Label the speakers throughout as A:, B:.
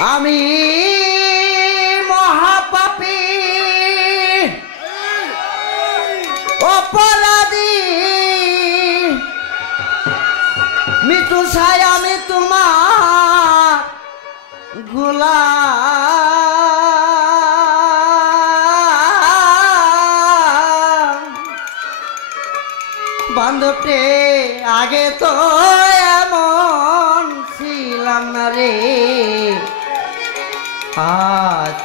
A: আমি মহাপাপী। অপরাধী। মৃত্যু ছায় আমি তোমার গোলাম। বান্ধবটে আগে তো এমন ছিলাম রে। আজ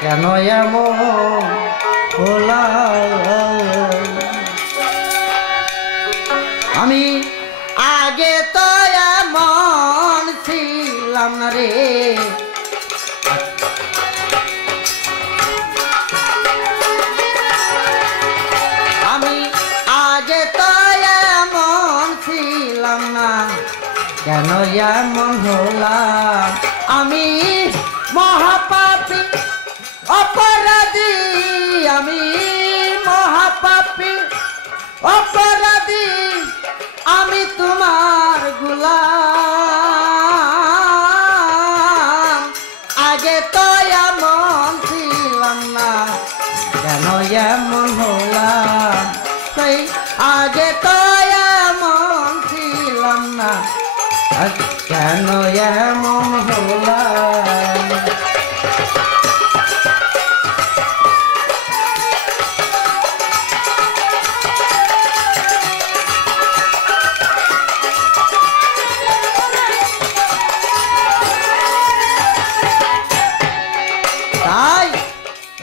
A: কেন এমন আমি আগে তো এমন ছিলাম না রে। আমি আগে তো এমন ছিলাম না। কেন এমন হলাম? আমি কেন এমন হলাম তাই আগে তো এমন ছিলাম না কেন এমন হলাম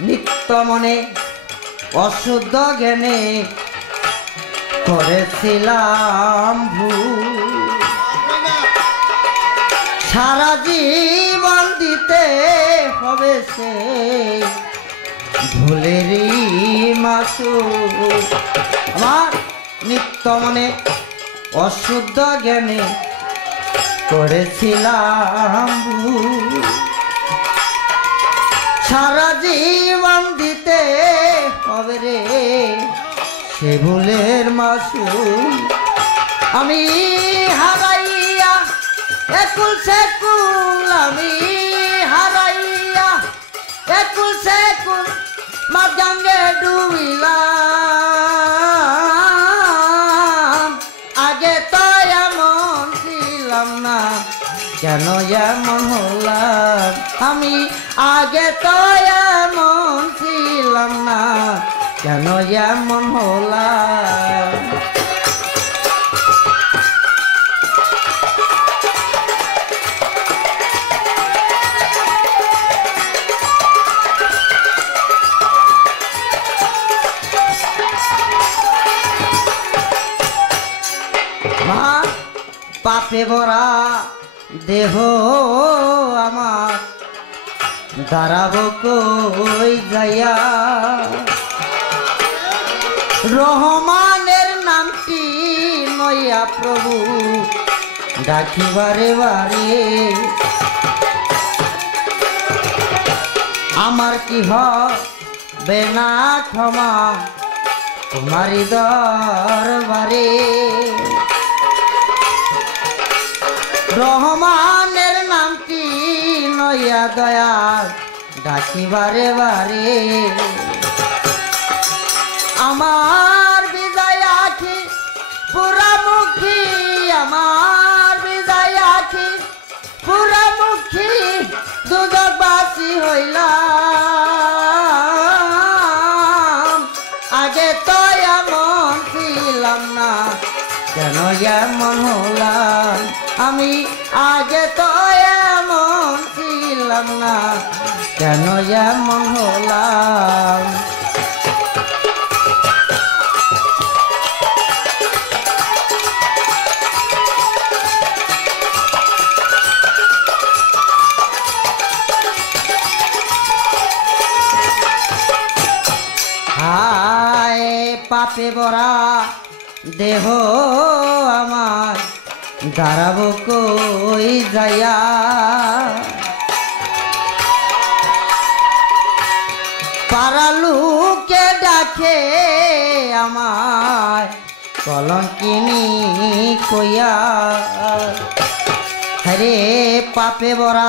A: নিত্য মনে অশুদ্ধ জ্ঞানে করেছিলাম ভুল। সারা জীবন দিতে হবে সে ভুলেরই মাসু আমার নিত্য মনে অশুদ্ধ জ্ঞানে করেছিলাম ভুল। সারা জীবন দিতে হবে রে, সে ভুলের মাসুল আমি হারাইয়া, একুল সেকুল আমি হারাইয়া, একুল সেকুল মাঝাঙ্গে ডুবিলাম। আগে তো এমন ছিলাম না কেন এমন হলাম? আমি আগে তো এমন ছিলাম না। কেন এমন হলাম? মা, পাপে ভরা দেহ আমার দাঁড়াবো কই যাইয়া? রহমানের নামটি নইয়া প্রভু ডাকিবারে বারে। আমার কি হবে না ক্ষমা? তোমারি দরবারে। রহমানের নামটি নইয়া দয়াল? ডাকিবারে বারে। আমার কেন এমন হলাম? আমি আগে তো এমন ছিলাম না। কেন এমন হলাম? পাপে বরা দেহ আমার দাঁড়াবো কই যাইয়া? পারালুকে ডাকে আমায় কলঙ্কিনী কইয়া হরে পাপে বরা